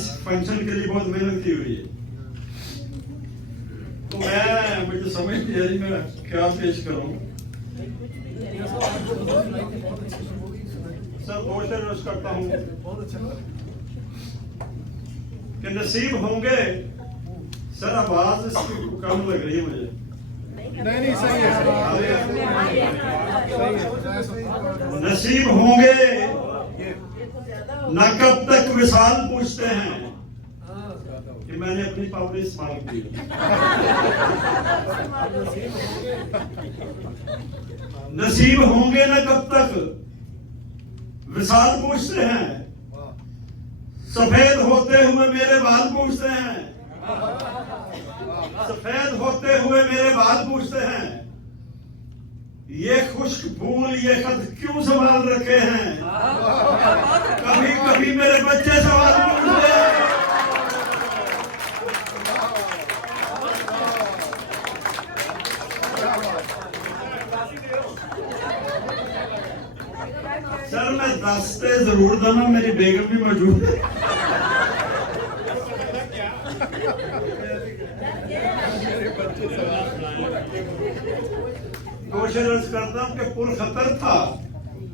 इस फंक्शन के लिए बहुत मेहनत की हुई है। तो मुझे समझ नहीं आ रही मैं क्या पेश करूं। सर दो शेर अर्ज करता हूं कि नसीब होंगे। सर आवाज इसकी कम लग रही है मुझे। नहीं सही है। नसीब होंगे न कब तक विशाल पूछते हैं कि मैंने अपनी पावर इस्तेमाल की। नसीब होंगे न कब तक विशाल पूछते हैं। सफेद होते हुए मेरे बाल पूछते हैं। सफेद होते हुए मेरे बाल पूछते हैं। ये खुश्क फूल ये खत क्यों संभाल रखे हैं। कभी कभी मेरे बच्चे सवाल पूछते हैं। सर मैं दस्ते जरूर दूंगा, मेरी बेगम भी मौजूद है। कोशिश करता हूँ कि पुरखतर था।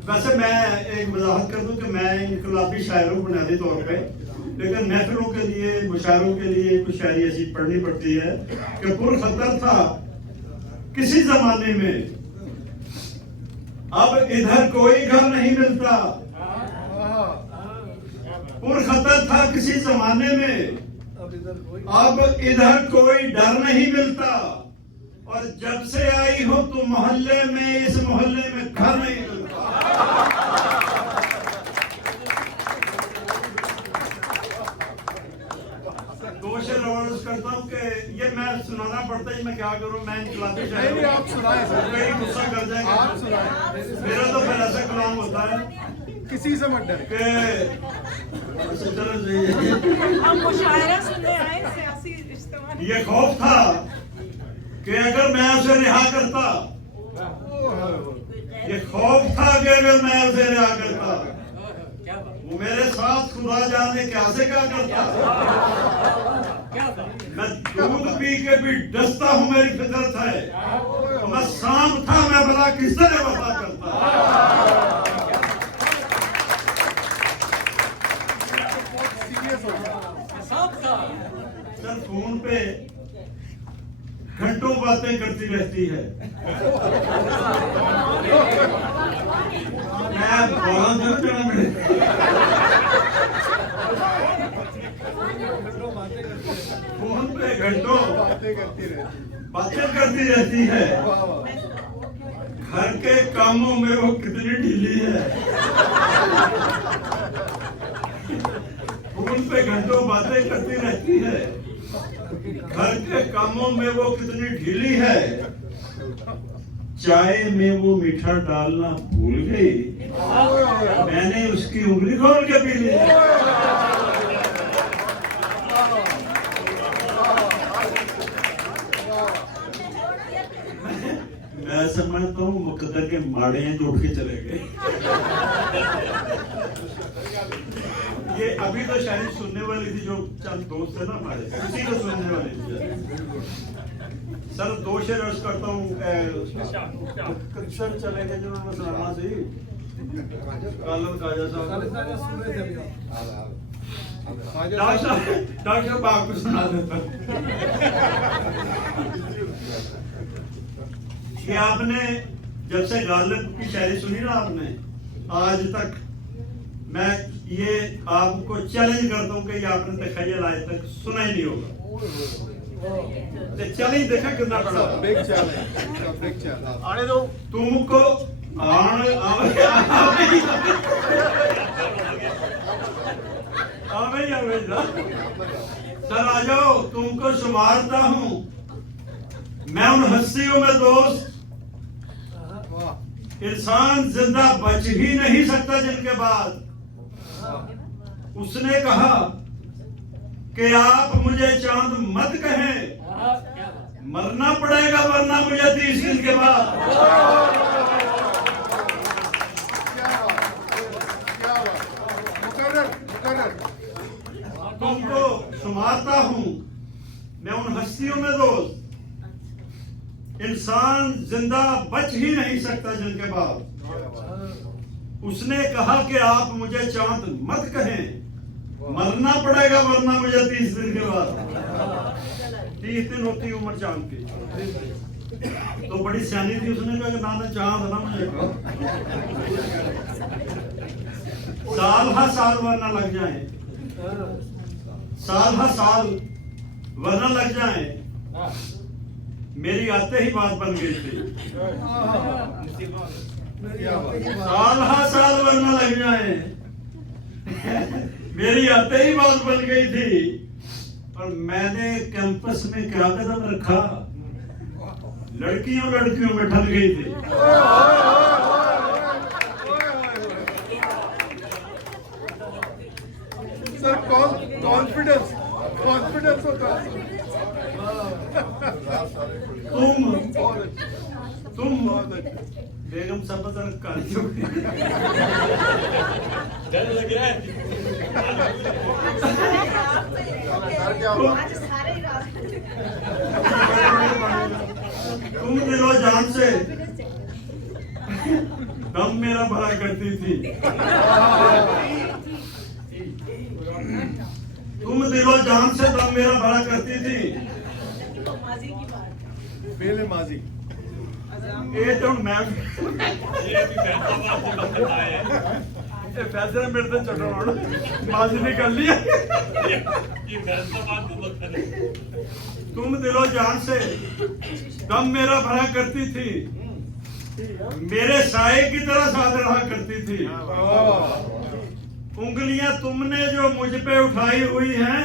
वैसे मैं एक वजाहत कर दूं कि मैं इनकलाबी शायर हूँ बुनियादी तौर पे, लेकिन महफिलों के लिए मुशायरों के लिए कुछ शायरी ऐसी पढ़नी पड़ती है कि पुरखतर था किसी जमाने में, अब इधर कोई घर नहीं मिलता। पुरखतर था किसी जमाने में, अब इधर कोई डर नहीं मिलता। और जब से आई हो तुम मोहल्ले में, इस मोहल्ले में घर नहीं मिलता। दो शेर और करता हूँ कि ये मैं सुनाना पड़ता है, मैं क्या करूँ। मैं इनकलाबी शायर हूं। आप सुनाएं सर, कहीं गुस्सा कर जाएंगे। आप सुनाएं। मेरा तो फिर ऐसा कलाम होता है किसी से मत डरे कि चलो चाहिए। हम मुशायरा सुनने आए, सियासी इज्तिमा। ये खौफ था कि अगर मैं उसे रिहा करता, ये खौफ था कि अगर मैं उसे रिहा करता, वो मेरे साथ खुदा जाने क्या से क्या करता। मैं दूध पी के भी डसता हूँ, मेरी फितरत है। मैं शाम था, मैं भला किस तरह वफा करता। सर फोन पे घंटों बातें करती रहती है। मैं फोन पे घंटों बातें करती रहती है। घर के कामों में वो कितनी ढीली है। फोन पे घंटों बातें करती रहती है। घर के कामों में वो कितनी ढीली है। चाय में वो मीठा डालना भूल गई, मैंने उसकी उंगली खोल के पी ली। मैं समझता हूँ मुकद्दर के माड़े हैं जो उठ के चले गए। ये अभी तो शायद सुनने वाली थी, जो चंद दोस्त है ना हमारे, उसी को सुनने वाली थी। सर दो शेर अर्ज करता हूँ। सर चले गए जिन्होंने सुनाना सी, कालन काजा साहब। डॉक्टर साहब आपको सुना देता। ये आपने जब से गालिब की शायरी सुनी ना आपने, आज तक मैं ये आपको चैलेंज करता हूँ कि ये आपने तखय्युल आज तक सुना ही नहीं होगा। चैलेंज देखा कितना बड़ा बिग चैलेंज। आने दो तुमको सर आ जाओ, तुमको शुमारता हूँ मैं उन हस्तियों में दोस्त। इंसान जिंदा बच ही नहीं सकता जिनके बाद। उसने कहा कि आप मुझे चांद मत कहें, मरना पड़ेगा वरना मुझे 30 दिन के बाद। तुमको शुमारता हूं मैं उन हस्तियों में दोस्त, इंसान जिंदा बच ही नहीं सकता जिनके बाद। उसने कहा कि आप मुझे चांद मत कहें, मरना पड़ेगा वरना मुझे 30 दिन के बाद। 30 दिन होती उम्र चांद की। तो बड़ी सियानी थी, उसने कहा कि ना चांद ना मुझे कहो, साल हा साल वरना लग जाए, साल हा साल वरना लग जाए। मेरी आते ही बात बन गई थी, साल हा साल वरना लग जाए। मेरी आते ही बात बन गई थी। और मैंने कैंपस में क्या कदम रखा, लड़कियों लड़कियों में ढल गई थी। सर कॉन्फिडेंस होता है। तुम बेगम साहब जरा काली हो गई। तुम दिलो जान से दम मेरा भरा करती थी। तुम दिलो जान से दम मेरा भरा करती थी। बेले माजी ये तो मैं फैसला मेरे से छोटा होना माजी ने कर लिया। तुम दिलो जान से दम मेरा भरा करती थी, मेरे साए की तरह साथ रहा करती थी। उंगलियां तुमने जो मुझ पे उठाई हुई हैं,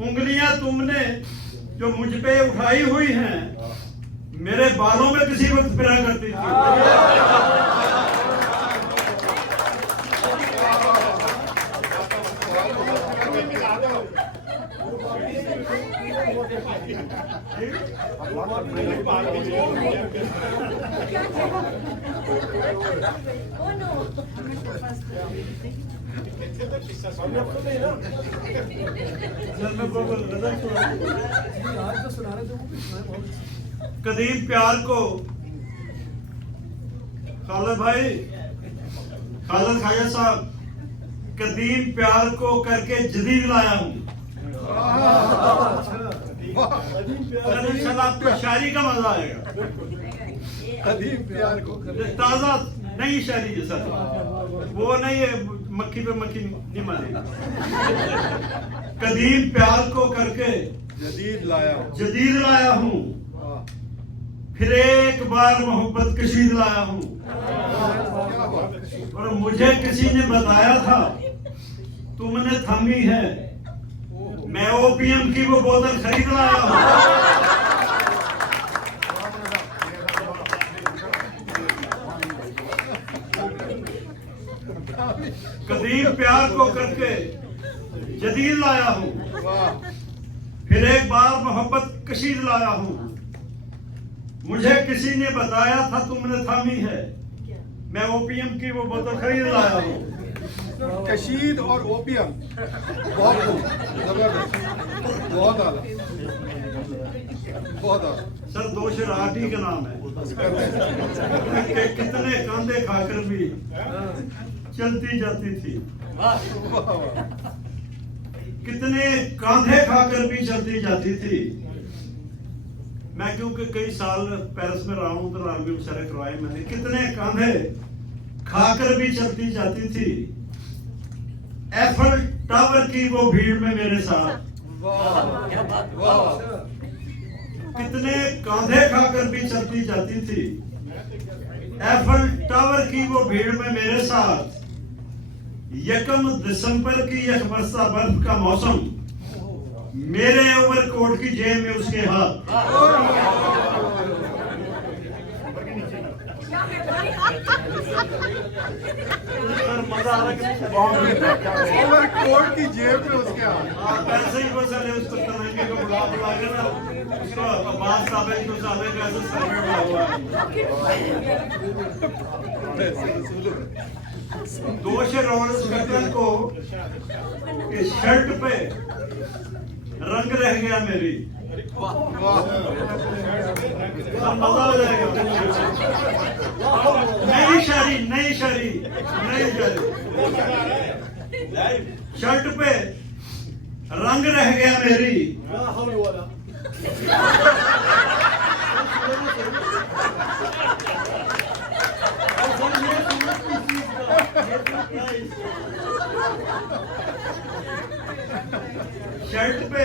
उंगलियां तुमने जो मुझ पे उठाई हुई हैं, मेरे बालों में किसी वक्त फिरा करती थी। कदीम प्यार को खालिद भाई, खालिद खाजा साहब, कदीम प्यार को करके जदीद लाया हूँ। आपको शायरी का मजा आएगा। कदीम प्यार को ताजा नई शायरी है सर, वो नहीं है मक्खी पे मक्खी नहीं मारेगा। कदीम प्यार को करके जदीद लाया हूँ, फिर एक बार मोहब्बत कशीद लाया हूँ। और मुझे किसी ने बताया था तुमने थमी है, मैं ओपीएम की वो बोतल खरीद लाया हूँ। कदीम प्यार को करके जदीद लाया हूँ, फिर एक बार मोहब्बत कशीद लाया हूँ। मुझे किसी ने बताया था तुमने थामी है, मैं ओपीएम की वो बोतल खरीद लाया हूँ। कशीद और ओपीएम बहुत जबरदस्त, बहुत आला, बहुत आला। सर दो शेर आटी का नाम है कि कितने कांधे खाकर भी चलती जाती थी, कितने कांधे खाकर भी चलती जाती थी। मैं क्योंकि कई साल पेरिस में रहा हूं तो रामवी मुशारे करवाए मैंने, कितने कांधे खाकर भी चलती जाती थी। एफल टावर की वो भीड़ में मेरे साथ, कितने कांधे खाकर भी चलती जाती थी। एफल टावर की वो भीड़ में मेरे साथ, 1 दिसंबर की यह बरसा बर्फ का मौसम, मेरे ओवरकोट की जेब में उसके हाथ। सर मजा आ रहा है ओवर कोट की जेब में उसके हाथ। आप ऐसे ही बस चले उसको तरंगे को बुला बुला के ना उसको आवाज साबे को साबे का ऐसे सर्वे में हुआ दोष है रॉलेंस कटलन को कि शर्ट पे रंग रह गया मेरी। मजा आ जाएगा। नई शायरी नई शायरी नई शायरी। शर्ट पे रंग रह गया मेरी। शर्ट पे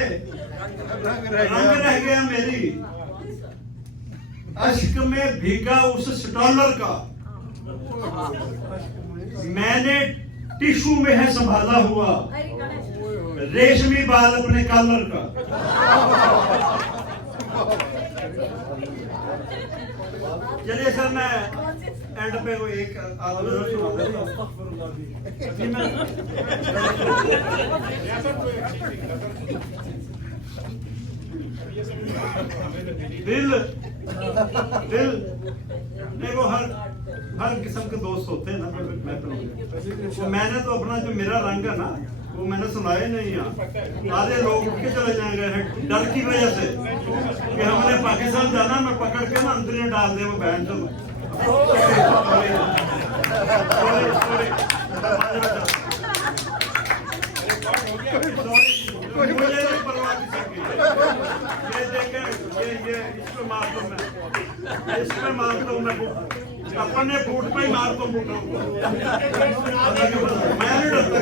रंग रह गया मेरी। अश्क में भीगा उस स्टॉलर का मैंने टिश्यू में है संभाला हुआ रेशमी बाल अपने कॉलर का। चलिए सर मैं एंड पे कोई एक आदमी दिल दिल देखो हर किस्म के दोस्त होते हैं ना। मैं तो मैंने तो अपना जो मेरा रंग है ना वो मैंने सुनाया नहीं है। आधे लोग उठ के चले जाएंगे डर की वजह से कि हमने पाकिस्तान जाना, मैं पकड़ के ना अंदर ही डाल दे वो बहन चलो। मुझे नहीं परवाह किसी की। ये देखें ये इसमें मार दो मैं, इसमें मार दो मैं अपने फूट पे ही मार दो फूटों को। मैं नहीं डरता।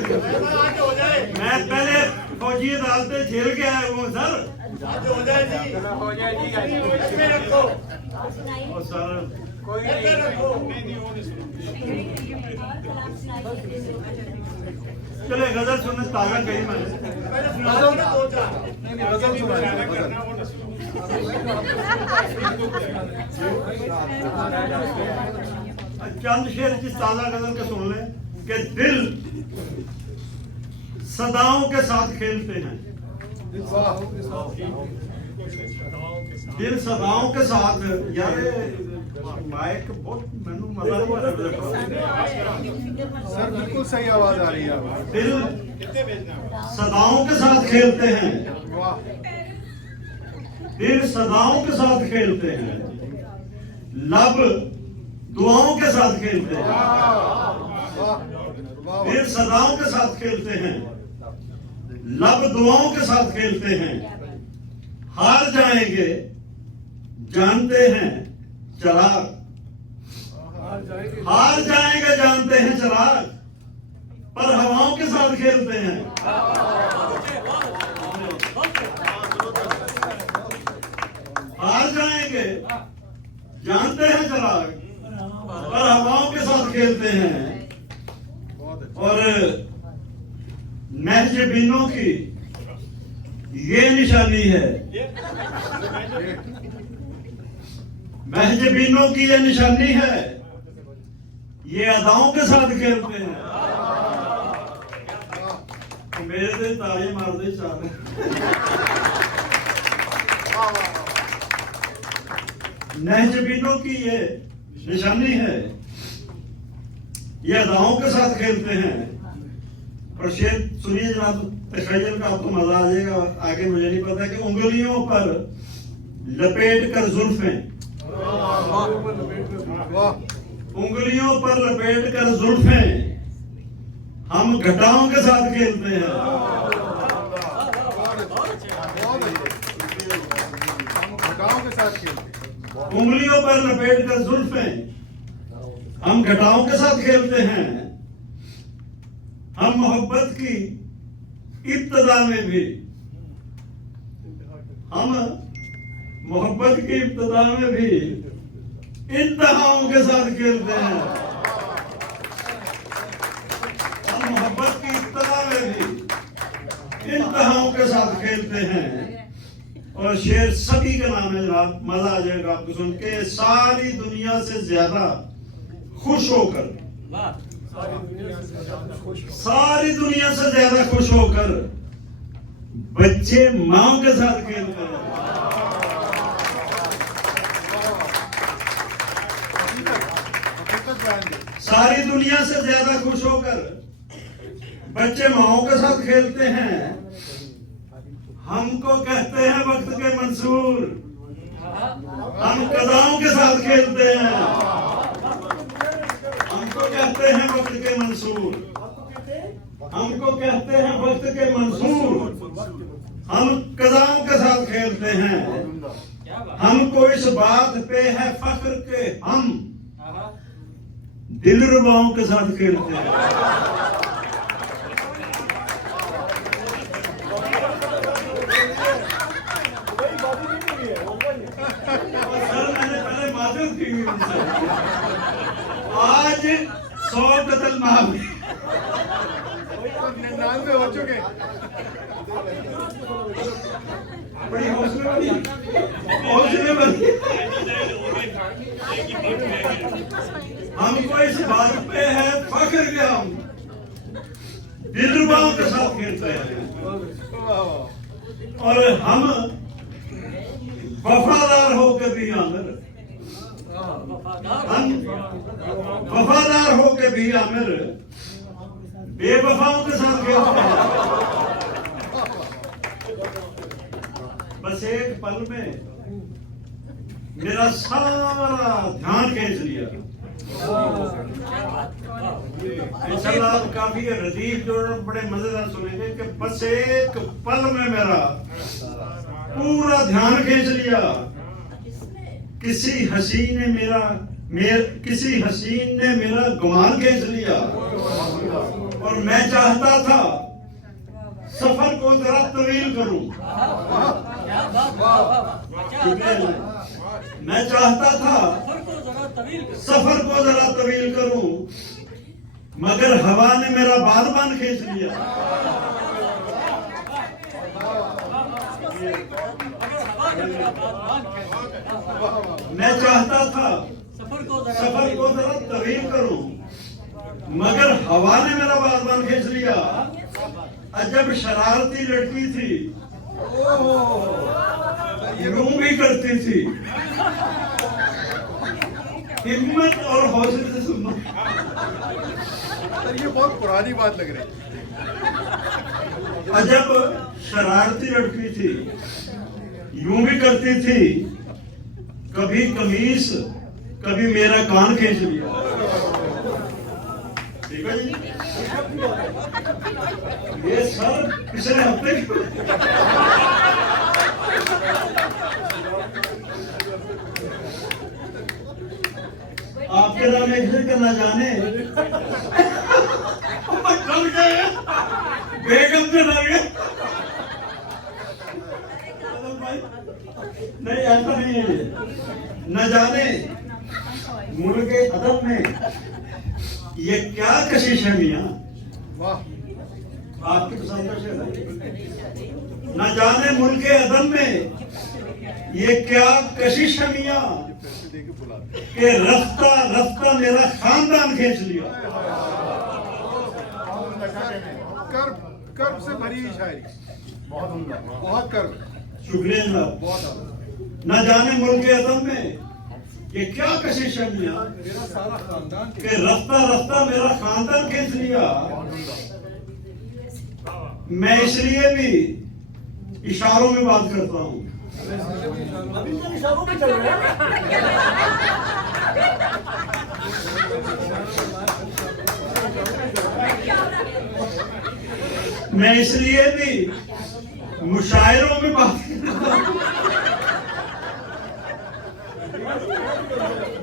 मैं पहले फौजी अदालतें झेल के आया हूँ सर। और सर चले गजल सुनने ताजा कही मैंने गजल सुनाइए, गजल। चंद शेर जिस ताजा गजल के सुन ले कि दिल सदाओं के साथ खेलते हैं। दिल सदाओं के साथ यार माइक बहुत मैनू मजा सर बिल्कुल सही आवाज आ रही है। दिल सदाओं के साथ खेलते हैं। वाह। दिल सदाओं के साथ खेलते हैं। लब दुआओं के साथ खेलते हैं। दिल सदाओं के साथ खेलते हैं। लब दुआओं के साथ खेलते हैं। हार जाएंगे जानते हैं चराग। हार जाएंगे जानते हैं चराग, पर हवाओं के साथ खेलते हैं। हार जाएंगे जानते हैं चराग, पर हवाओं के साथ खेलते हैं। और महजबीनों की ये निशानी है। महजबीनों की ये निशानी है, ये अदाओं के साथ खेलते हैं। मेरे से ताली मार दे चाहे। महजबीनों की ये निशानी है, ये अदाओं के साथ खेलते हैं। और शेर सुनिए जनाब, तखय्युल का आपको मजा आ जाएगा। आगे मुझे नहीं पता कि उंगलियों पर लपेट कर जुल्फें, उंगलियों पर लपेट कर जुल्फें हम घटाओं के साथ खेलते हैं। घटाओं के साथ खेलते हैं। उंगलियों पर लपेट कर जुल्फें हम घटाओं के साथ खेलते हैं। हम मोहब्बत की इब्तदा में भी, हम मोहब्बत की इब्तदा में भी इंतहाओं के साथ खेलते हैं। हम मोहब्बत की इब्तदा में भी इंतहाओं के साथ खेलते हैं। और शेर सभी का नाम है जनाब, मजा आ जाएगा आपको सुन के। सारी दुनिया से ज्यादा खुश होकर, सारी दुनिया से ज्यादा खुश होकर बच्चे माओ के साथ खेलते हैं। सारी दुनिया से ज्यादा खुश होकर बच्चे माओ के साथ खेलते हैं। हमको कहते हैं वक्त के मंसूर, हम कदाओं के साथ खेलते हैं। हमको कहते हैं वक्त के मंसूर, हमको कहते हैं वक्त के मंसूर, हम कदाओं के साथ खेलते हैं। हमको इस बात पे है फख्र के हम दिलरुबाओं के साथ खेलते हैं। सर मैंने पहले माफी की उनसे, आज 100 कत्ल माफ 99 हो चुके। बड़ी हौसले वाली हमको इस बात पे है फख्र के हम दिलरुबाओं के साथ खेलते हैं। और हम वफादार होकर भी आमिर, हम वफादार होकर भी आमिर बेवफाओं के साथ खेलते हैं। बस एक पल में मेरा सारा ध्यान खींच लिया। इंशाल्लाह काफी रदीफ जो बड़े मजेदार सुनेंगे कि बस एक पल में मेरा पूरा ध्यान खींच लिया। किसी हसीन ने मेरा गुमान खींच लिया। और मैं चाहता था सफर को जरा तवील करूं। मैं चाहता था सफर को जरा तवील करूं, मगर हवा ने मेरा बादबान खींच लिया। मैं चाहता था सफर को जरा तवील करूं, मगर हवा ने मेरा बादबान खींच लिया। अजब शरारती लड़की थी, यूं भी करती थी, हिम्मत और हौसले से सुनना। सर ये बहुत पुरानी बात लग रही है। अजब शरारती लड़की थी, यूं भी करती थी, कभी कमीज कभी मेरा कान खींच लिया। ठीक है जी, ये सर पिछले हफ्ते आपके नाम एक न जाने बेगम से लगे। नहीं ऐसा नहीं है, न जाने मुल्क अदब में ये क्या कशिश है मियाँ। वाह आपकी पसंद है। न जाने मुल्क अदब में ये क्या कशिश है मियाँ कि रफ्ता रफ्ता मेरा खानदान खींच लिया। कर्ब से भरी शायरी, बहुत उम्दा, बहुत कर्ब। शुक्रिया जनाब। बहुत न जाने मुल्क अदब में ये क्या कशिश है मियाँ मेरा सारा खानदान कि रफ्ता रफ्ता मेरा खानदान खींच लिया। मैं इसलिए भी इशारों में बात करता हूँ। मैं इसलिए भी मुशायरों में बात करता हूँ।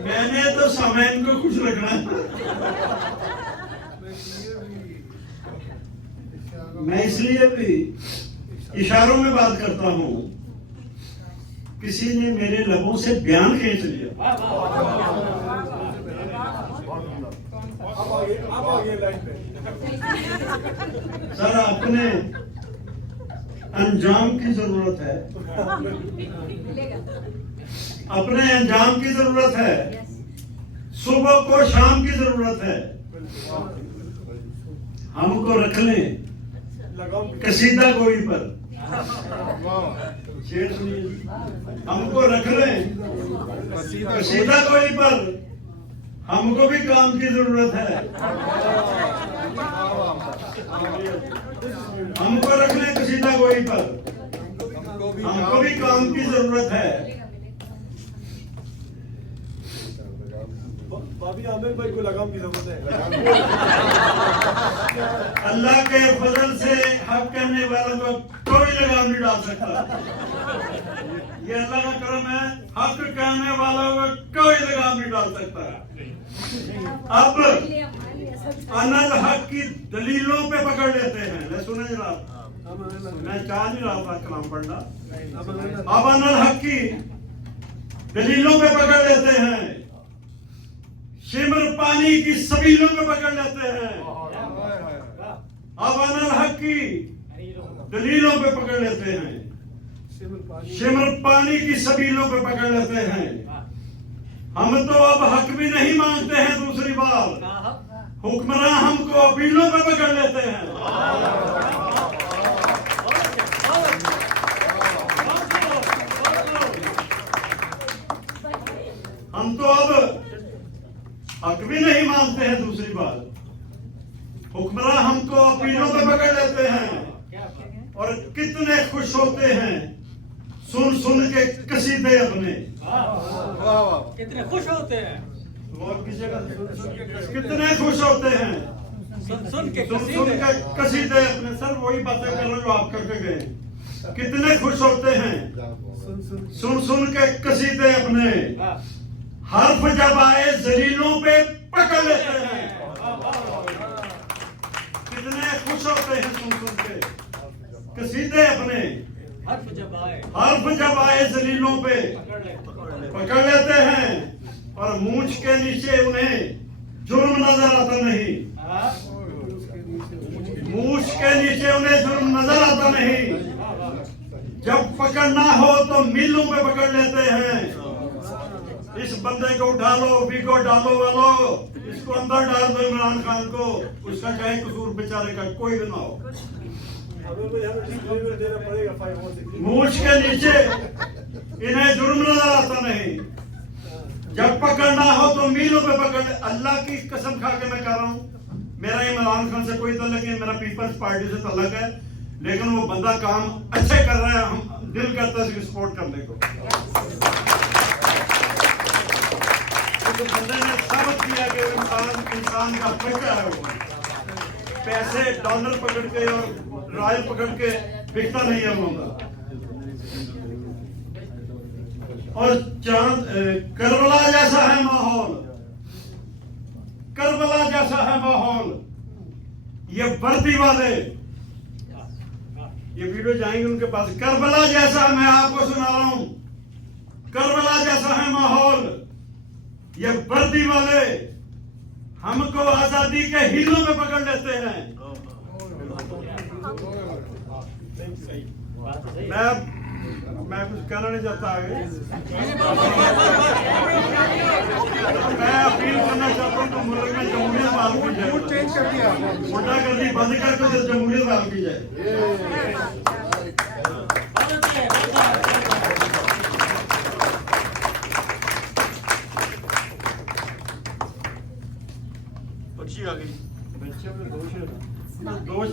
मैंने तो सामैन को खुश रखना है। मैं इसलिए भी इशारों में बात करता हूँ। किसी ने मेरे लबों से बयान खींच लिया। सर अपने अंजाम की जरूरत है, अपने अंजाम की जरूरत है। सुबह को शाम की जरूरत है, हमको रख लें कसीदा गोई पर। शेर सुनिए, हमको रख लें कसीदा गोई पर, हमको भी काम की जरूरत है। हमको रख लें कसीदा गोई पर, हमको भी काम की जरूरत है। भाभी आमिर भाई को लगाम की जरूरत है। अल्लाह के फजल से हक कहने वालों को कोई लगाम नहीं डाल सकता। ये अल्लाह का करम है, हक कहने वालों को कोई लगाम नहीं डाल सकता। अब अनल हक की दलीलों पे पकड़ लेते हैं। मैं सुने जरा, मैं चाह नहीं रहा था कलाम पढ़ना। अब अनल हक की दलीलों पे पकड़ लेते हैं, शिमर पानी की सबीलों पे पकड़ लेते हैं। अब अनल हक की दलीलों पे पकड़ लेते हैं, शिमर पानी की सबीलों पे पकड़ लेते हैं। हम तो अब हक भी नहीं मांगते हैं, दूसरी बात हुक्मरान हमको अपीलों पे पकड़ लेते हैं। हम तो अब हक भी नहीं मानते हैं, दूसरी बात हुक्मरान हमको अपीलों पे पकड़ लेते हैं। और कितने खुश होते हैं सुन सुन के कसीदे अपने। कितने खुश होते हैं और किसी का कितने खुश होते हैं सुन के कसीदे अपने। सर वही बातें कर रहे हो जो आप करके गए। कितने खुश होते हैं सुन सुन के कसीदे अपने, हर्फ जब आए जलीलों पे पकड़ लेते हैं। कितने खुश होते हैं सुन सुन के कसीदे अपने, हर्फ जब आए जलीलों पे पकड़ लेते हैं। और मूंछ के नीचे उन्हें जुर्म नजर आता नहीं, मूंछ के नीचे उन्हें जुर्म नजर आता नहीं। जब पकड़ना हो तो मिलों पे पकड़ लेते हैं। इस बंदे को उठा लो, बीको डालो वालो, इसको अंदर डाल दो इमरान खान को, उसका चाहे कसूर बेचारे का कोई भी ना हो। मूंछ के नीचे इन्हें जुर्म नजर आता नहीं। जब पकड़ना हो तो मीलों पे पकड़। अल्लाह की कसम खा के मैं कह रहा हूँ, मेरा इमरान खान से कोई तल्लक नहीं, मेरा पीपल्स पार्टी से तल्लक है, लेकिन वो बंदा काम अच्छे कर रहा है, हम दिल करता है सपोर्ट करने को। तो बंदे ने साबित किया कि इंसान का फिक्र है। वो पैसे डॉलर पकड़ के और रॉयल पकड़ के बिकता नहीं है वो। और चांद करबला जैसा है माहौल, करबला जैसा है माहौल। ये वर्दी वाले ये वीडियो जाएंगे उनके पास। करबला जैसा, मैं आपको सुना रहा हूं, करबला जैसा है माहौल। ये वर्दी वाले हमको आजादी के हीलों में पकड़ लेते हैं। मैं कुछ कहना नहीं चाहता आगे। मैं अपील करना चाहता हूँ कि मुल्क में जमहूरियत बहाल की जाए, गुंडागर्दी बंद करके जमहूरियत बहाल की जाए। बच्ची आ गई, बच्चे में दोष